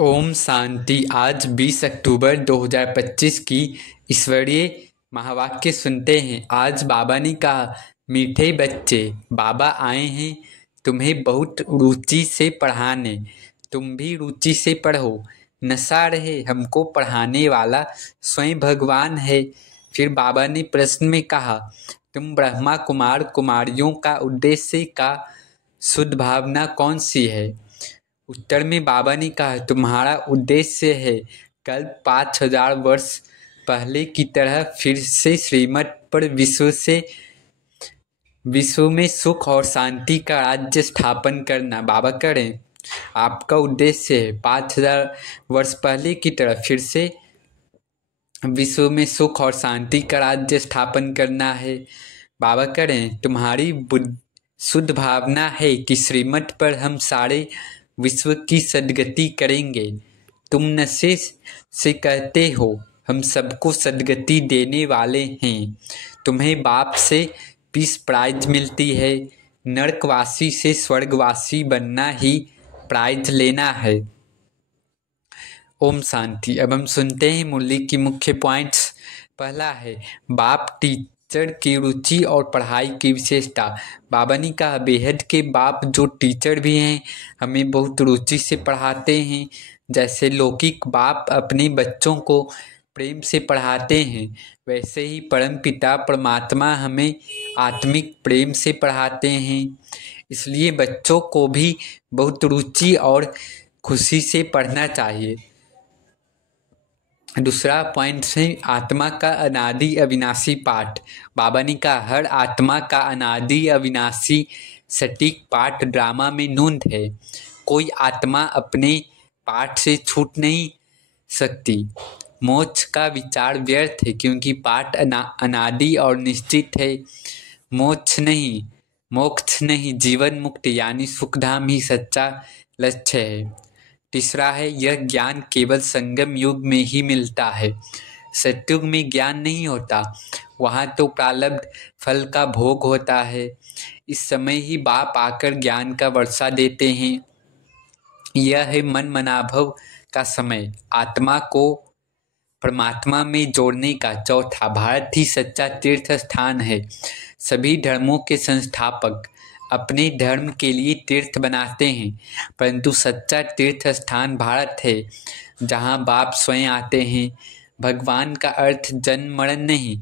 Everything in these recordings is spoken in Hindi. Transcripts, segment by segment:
ओम शांति। आज 20 अक्टूबर 2025 की ईश्वरीय महावाक्य सुनते हैं। आज बाबा ने कहा, मीठे बच्चे, बाबा आए हैं तुम्हें बहुत रुचि से पढ़ाने। तुम भी रुचि से पढ़ो। नशा रहे, हमको पढ़ाने वाला स्वयं भगवान है। फिर बाबा ने प्रश्न में कहा, तुम ब्रह्मा कुमार कुमारियों का उद्देश्य का शुद्ध भावना कौन सी है? उत्तर में बाबा ने कहा, तुम्हारा उद्देश्य है कल 5000 वर्ष पहले की तरह फिर से श्रीमत पर विश्व में सुख और शांति का राज्य स्थापन करना। बाबा करें, आपका उद्देश्य है 5000 वर्ष पहले की तरह फिर से विश्व में सुख और शांति का राज्य स्थापन करना है। बाबा करें, तुम्हारी शुद्ध भावना है कि श्रीमत पर हम सारे विश्व की सद्गति करेंगे। तुम नशे से कहते हो हम सबको सद्गति देने वाले हैं। तुम्हें बाप से पीस प्राइज मिलती है। नरकवासी से स्वर्गवासी बनना ही प्राइज लेना है। ओम शांति। अब हम सुनते हैं मुरली की मुख्य पॉइंट्स। पहला है बाप टीचर की रुचि और पढ़ाई की विशेषता। बाबा ने कहा, बेहद के बाप जो टीचर भी हैं हमें बहुत रुचि से पढ़ाते हैं। जैसे लौकिक बाप अपने बच्चों को प्रेम से पढ़ाते हैं, वैसे ही परम पिता परमात्मा हमें आत्मिक प्रेम से पढ़ाते हैं। इसलिए बच्चों को भी बहुत रुचि और खुशी से पढ़ना चाहिए। दूसरा पॉइंट है आत्मा का अनादि अविनाशी पाठ। बाबा ने कहा, हर आत्मा का अनादि अविनाशी सटीक पाठ ड्रामा में नूंद है। कोई आत्मा अपने पाठ से छूट नहीं सकती। मोक्ष का विचार व्यर्थ है क्योंकि पाठ अनादि और निश्चित है। मोक्ष नहीं, जीवन मुक्ति यानी सुखधाम ही सच्चा लक्ष्य है। तीसरा है यह ज्ञान केवल संगम युग में ही मिलता है। सतयुग में ज्ञान नहीं होता, वहाँ तो प्रारब्ध फल का भोग होता है। इस समय ही बाप आकर ज्ञान का वर्षा देते हैं। यह है मन मनाभव का समय, आत्मा को परमात्मा में जोड़ने का। चौथा, भारत ही सच्चा तीर्थ स्थान है। सभी धर्मों के संस्थापक अपने धर्म के लिए तीर्थ बनाते हैं, परंतु सच्चा तीर्थ स्थान भारत है, जहाँ बाप स्वयं आते हैं। भगवान का अर्थ जन्म मरण नहीं,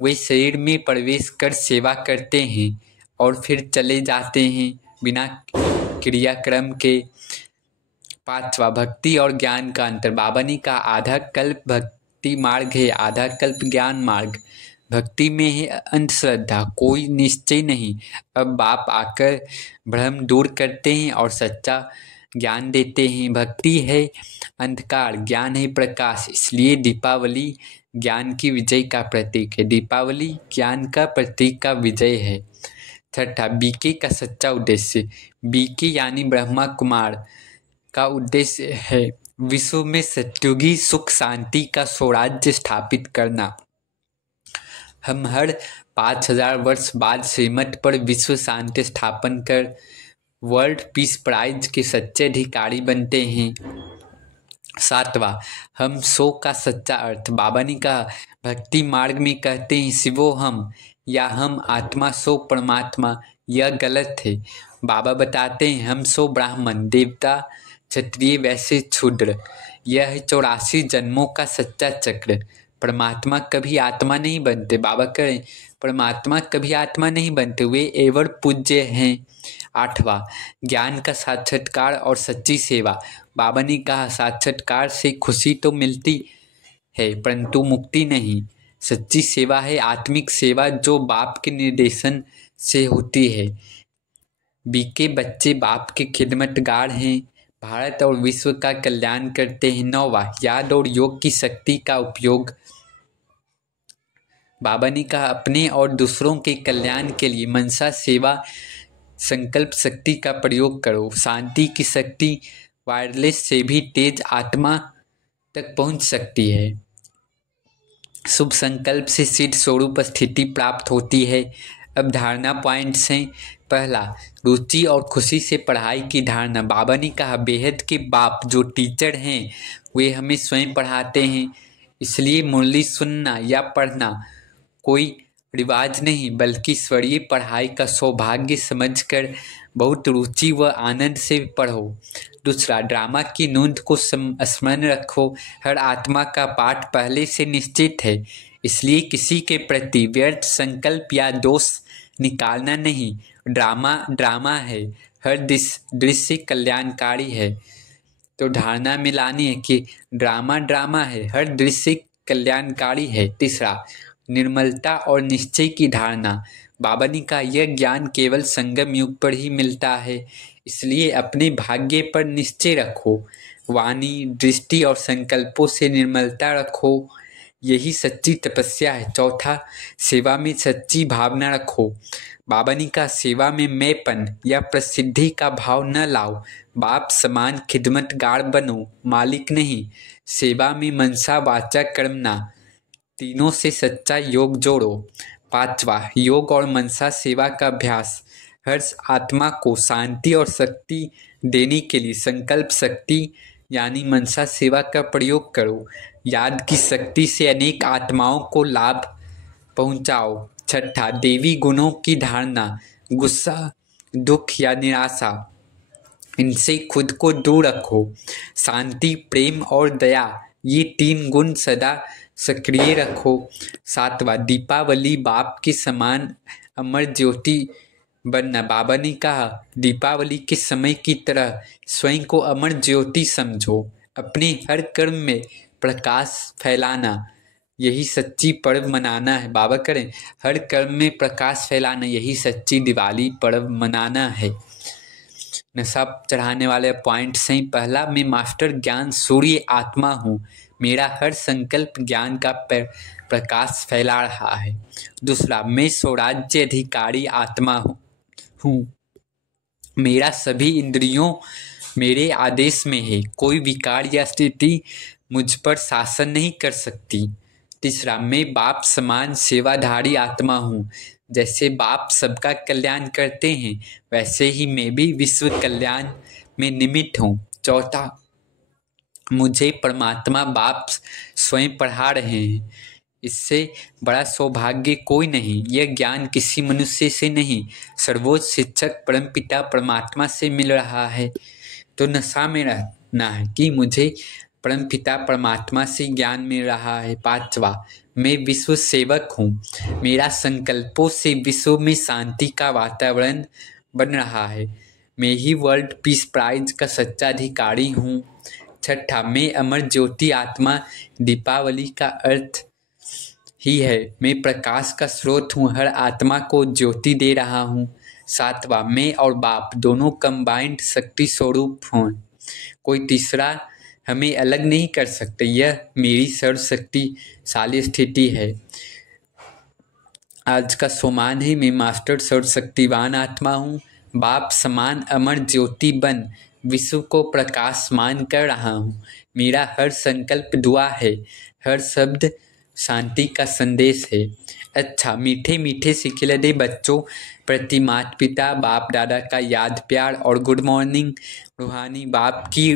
वे शरीर में प्रवेश कर सेवा करते हैं और फिर चले जाते हैं बिना क्रियाक्रम के। पांचवा, भक्ति और ज्ञान का अंतर। बाबा ने कहा, आधा कल्प भक्ति मार्ग है, आधा कल्प ज्ञान मार्ग। भक्ति में है अंधश्रद्धा, कोई निश्चय नहीं। अब बाप आकर भ्रम दूर करते हैं और सच्चा ज्ञान देते हैं। भक्ति है अंधकार, ज्ञान है प्रकाश। इसलिए दीपावली ज्ञान की विजय का प्रतीक है। दीपावली ज्ञान का प्रतीक का विजय है। छठा, बीके का सच्चा उद्देश्य। बीके यानी ब्रह्मा कुमार का उद्देश्य है विश्व में सत्युगी सुख शांति का स्वराज्य स्थापित करना। हम हर 5000 वर्ष बाद श्रीमत पर विश्व शांति स्थापन कर वर्ल्ड पीस प्राइज के सच्चे अधिकारी बनते हैं। सातवां, हम सो का सच्चा अर्थ। बाबा ने कहा, भक्ति मार्ग में कहते हैं शिवो हम या हम आत्मा सो परमात्मा, यह गलत है। बाबा बताते हैं हम सो ब्राह्मण, देवता, क्षत्रिय, वैश्य, शूद्र। यह है 84 जन्मों का सच्चा चक्र। परमात्मा कभी आत्मा नहीं बनते। बाबा करें, परमात्मा कभी आत्मा नहीं बनते, वे एवर पूज्य हैं। आठवां, ज्ञान का साक्षात्कार और सच्ची सेवा। बाबा ने कहा, साक्षात्कार से खुशी तो मिलती है परंतु मुक्ति नहीं। सच्ची सेवा है आत्मिक सेवा जो बाप के निर्देशन से होती है। बीके बच्चे बाप के खिदमतगार हैं, भारत और विश्व का कल्याण करते हैं। नौवां, याद और योग की शक्ति का उपयोग। बाबा ने कहा, अपने और दूसरों के कल्याण के लिए मनसा सेवा संकल्प शक्ति का प्रयोग करो। शांति की शक्ति वायरलेस से भी तेज आत्मा तक पहुंच सकती है। शुभ संकल्प से सिद्ध स्वरूप स्थिति प्राप्त होती है। अब धारणा पॉइंट्स हैं। पहला, रुचि और खुशी से पढ़ाई की धारणा। बाबा ने कहा, बेहद के बाप जो टीचर हैं वे हमें स्वयं पढ़ाते हैं, इसलिए मुरली सुनना या पढ़ना कोई रिवाज नहीं बल्कि ईश्वरीय पढ़ाई का सौभाग्य समझकर बहुत रुचि व आनंद से पढ़ो। दूसरा, ड्रामा की नोंद को स्मरण रखो। हर आत्मा का पाठ पहले से निश्चित है, इसलिए किसी के प्रति व्यर्थ संकल्प या दोष निकालना नहीं। ड्रामा ड्रामा है, हर दृश्य कल्याणकारी है। तो धारणा में लानी है कि ड्रामा ड्रामा है, हर दृश्य कल्याणकारी है। तीसरा, निर्मलता और निश्चय की धारणा। बाबा ने कहा, यह ज्ञान केवल संगम युग पर ही मिलता है, इसलिए अपने भाग्य पर निश्चय रखो। वाणी, दृष्टि और संकल्पों से निर्मलता रखो, यही सच्ची तपस्या है। चौथा, सेवा में सच्ची भावना रखो। बाबा ने कहा, सेवा में मैंपन या प्रसिद्धि का भाव न लाओ। बाप समान खिदमतगार बनो, मालिक नहीं। सेवा में मनसा वाचा कर्मणा, तीनों से सच्चा योग जोड़ो। पांचवा, योग और मनसा सेवा का अभ्यास। हर आत्मा को शांति और शक्ति देने के लिए संकल्प शक्ति यानी मनसा सेवा का प्रयोग करो। याद की शक्ति से अनेक आत्माओं को लाभ पहुंचाओ। छठा, देवी गुणों की धारणा। गुस्सा, दुख या निराशा, इनसे खुद को दूर रखो। शांति, प्रेम और दया, ये 3 गुण सदा सक्रिय रखो। सातवां, दीपावली बाप के समान अमर ज्योति बनना। बाबा ने कहा, दीपावली के समय की तरह स्वयं को अमर ज्योति समझो। अपने हर कर्म में प्रकाश फैलाना, यही सच्ची पर्व मनाना है। बाबा करें, हर कर्म में प्रकाश फैलाना, यही सच्ची दिवाली पर्व मनाना है। नशा चढ़ाने वाले पॉइंट्स हैं। पहला, मैं मास्टर ज्ञान सूर्य आत्मा हूँ, मेरा हर संकल्प ज्ञान का प्रकाश फैला रहा है। दूसरा, मैं स्वराज्य अधिकारी आत्मा हूँ, मेरा सभी इंद्रियों मेरे आदेश में है, कोई विकार या स्थिति मुझ पर शासन नहीं कर सकती। तीसरा, मैं बाप समान सेवाधारी आत्मा हूँ, जैसे बाप सबका कल्याण करते हैं वैसे ही मैं भी विश्व कल्याण में निमित्त हूँ। चौथा, मुझे परमात्मा बाप स्वयं पढ़ा रहे हैं, इससे बड़ा सौभाग्य कोई नहीं। यह ज्ञान किसी मनुष्य से नहीं, सर्वोच्च शिक्षक परमपिता परमात्मा से मिल रहा है। तो नशा में रहना है कि मुझे परमपिता परमात्मा से ज्ञान मिल रहा है। पांचवा, मैं विश्व सेवक हूँ, मेरा संकल्पों से विश्व में शांति का वातावरण बन रहा है, मैं ही वर्ल्ड पीस प्राइज का सच्चा अधिकारी हूँ। छठा, मैं अमर ज्योति आत्मा, दीपावली का अर्थ ही है, मैं प्रकाश का स्रोत हूँ, हर आत्मा को ज्योति दे रहा हूँ। सातवां, मैं और बाप दोनों कंबाइंड शक्ति स्वरूप हूँ, कोई तीसरा हमें अलग नहीं कर सकते, यह मेरी सर्वशक्तिशाली स्थिति है। आज का सोमान है, मैं मास्टर सर्वशक्तिवान आत्मा हूँ, बाप समान अमर ज्योति बन विश्व को प्रकाशमान कर रहा हूँ, मेरा हर संकल्प दुआ है, हर शब्द शांति का संदेश है। अच्छा, मीठे मीठे सिखिलदे बच्चों प्रति माता पिता बाप दादा का याद प्यार और गुड मॉर्निंग। रूहानी बाप की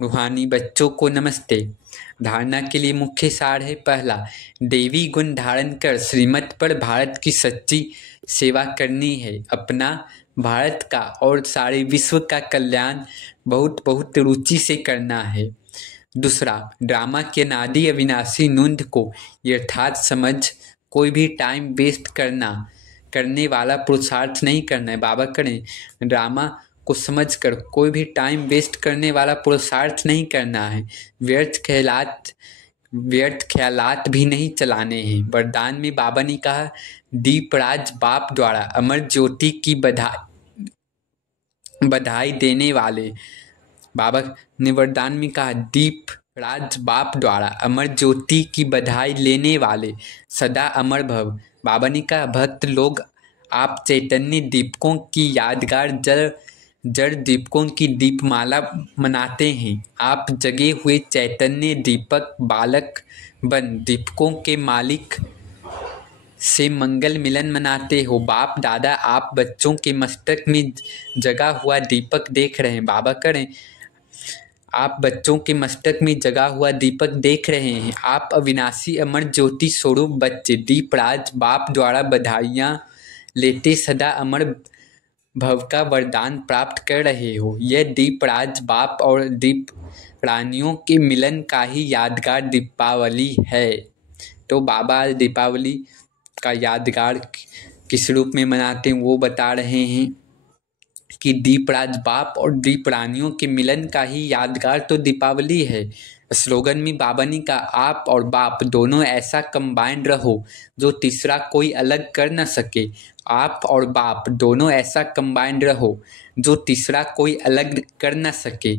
रूहानी बच्चों को नमस्ते। धारणा के लिए मुख्य सार है। पहला, देवी गुण धारण कर श्रीमत पर भारत की सच्ची सेवा करनी है, अपना भारत का और सारे विश्व का कल्याण बहुत बहुत रुचि से करना है। दूसरा, ड्रामा के अनादि अविनाशी नूंद को यथार्थ समझ कोई भी टाइम वेस्ट करने वाला पुरुषार्थ नहीं करना है। बाबा करें, ड्रामा को समझकर कोई भी टाइम वेस्ट करने वाला पुरुषार्थ नहीं करना है, व्यर्थ ख्यालात भी नहीं चलाने हैं। वरदान में बाबा ने कहा, दीपराज बाप द्वारा अमर ज्योति की बधाई देने वाले। बाबा ने वरदान में कहा, दीप राज बाप द्वारा अमर ज्योति की बधाई लेने वाले सदा अमर भव। बाबा ने कहा, भक्त लोग आप चैतन्य दीपकों की यादगार जड़ दीपकों की दीपमाला मनाते हैं, आप जगे हुए चैतन्य दीपक बालक बन दीपकों के मालिक से मंगल मिलन मनाते हो। बाप दादा, आप बच्चों के मस्तक में जगा हुआ दीपक देख रहे हैं। बाबा करें, आप बच्चों के मस्तक में जगा हुआ दीपक देख रहे हैं। आप अविनाशी अमर ज्योति स्वरूप बच्चे दीपराज बाप द्वारा बधाइयाँ लेते सदा अमर भव का वरदान प्राप्त कर रहे हो। यह दीपराज बाप और दीप रानियों के मिलन का ही यादगार दीपावली है। तो बाबा आज दीपावली का यादगार किस रूप में मनाते हैं वो बता रहे हैं कि दीपराज बाप और दीप रानियों के मिलन का ही यादगार तो दीपावली है। स्लोगन में बाबा ने कहा, आप और बाप दोनों ऐसा कंबाइंड रहो जो तीसरा कोई अलग कर न सके। आप और बाप दोनों ऐसा कंबाइंड रहो जो तीसरा कोई अलग कर न सके।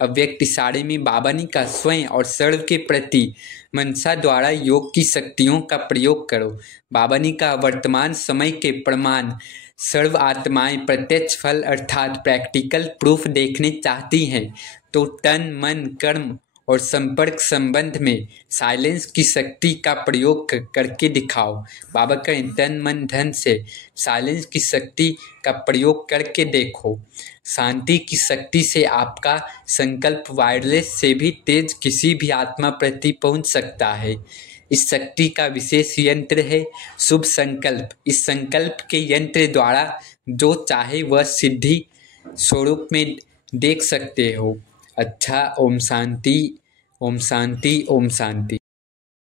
अव्यक्त इशारे में बाबा ने कहा, स्वयं और सर्व के प्रति मनसा द्वारा योग की शक्तियों का प्रयोग करो। बाबा ने कहा, वर्तमान समय के प्रमाण सर्व आत्माएं प्रत्यक्ष फल अर्थात प्रैक्टिकल प्रूफ देखने चाहती हैं, तो तन मन कर्म और संपर्क संबंध में साइलेंस की शक्ति का प्रयोग करके दिखाओ। बाबा कहें, तन मन धन से साइलेंस की शक्ति का प्रयोग करके देखो। शांति की शक्ति से आपका संकल्प वायरलेस से भी तेज किसी भी आत्मा प्रति पहुंच सकता है। इस शक्ति का विशेष यंत्र है शुभ संकल्प। इस संकल्प के यंत्र द्वारा जो चाहे वह सिद्धि स्वरूप में देख सकते हो। अच्छा, ओम शांति, ओम शांति, ओम शांति।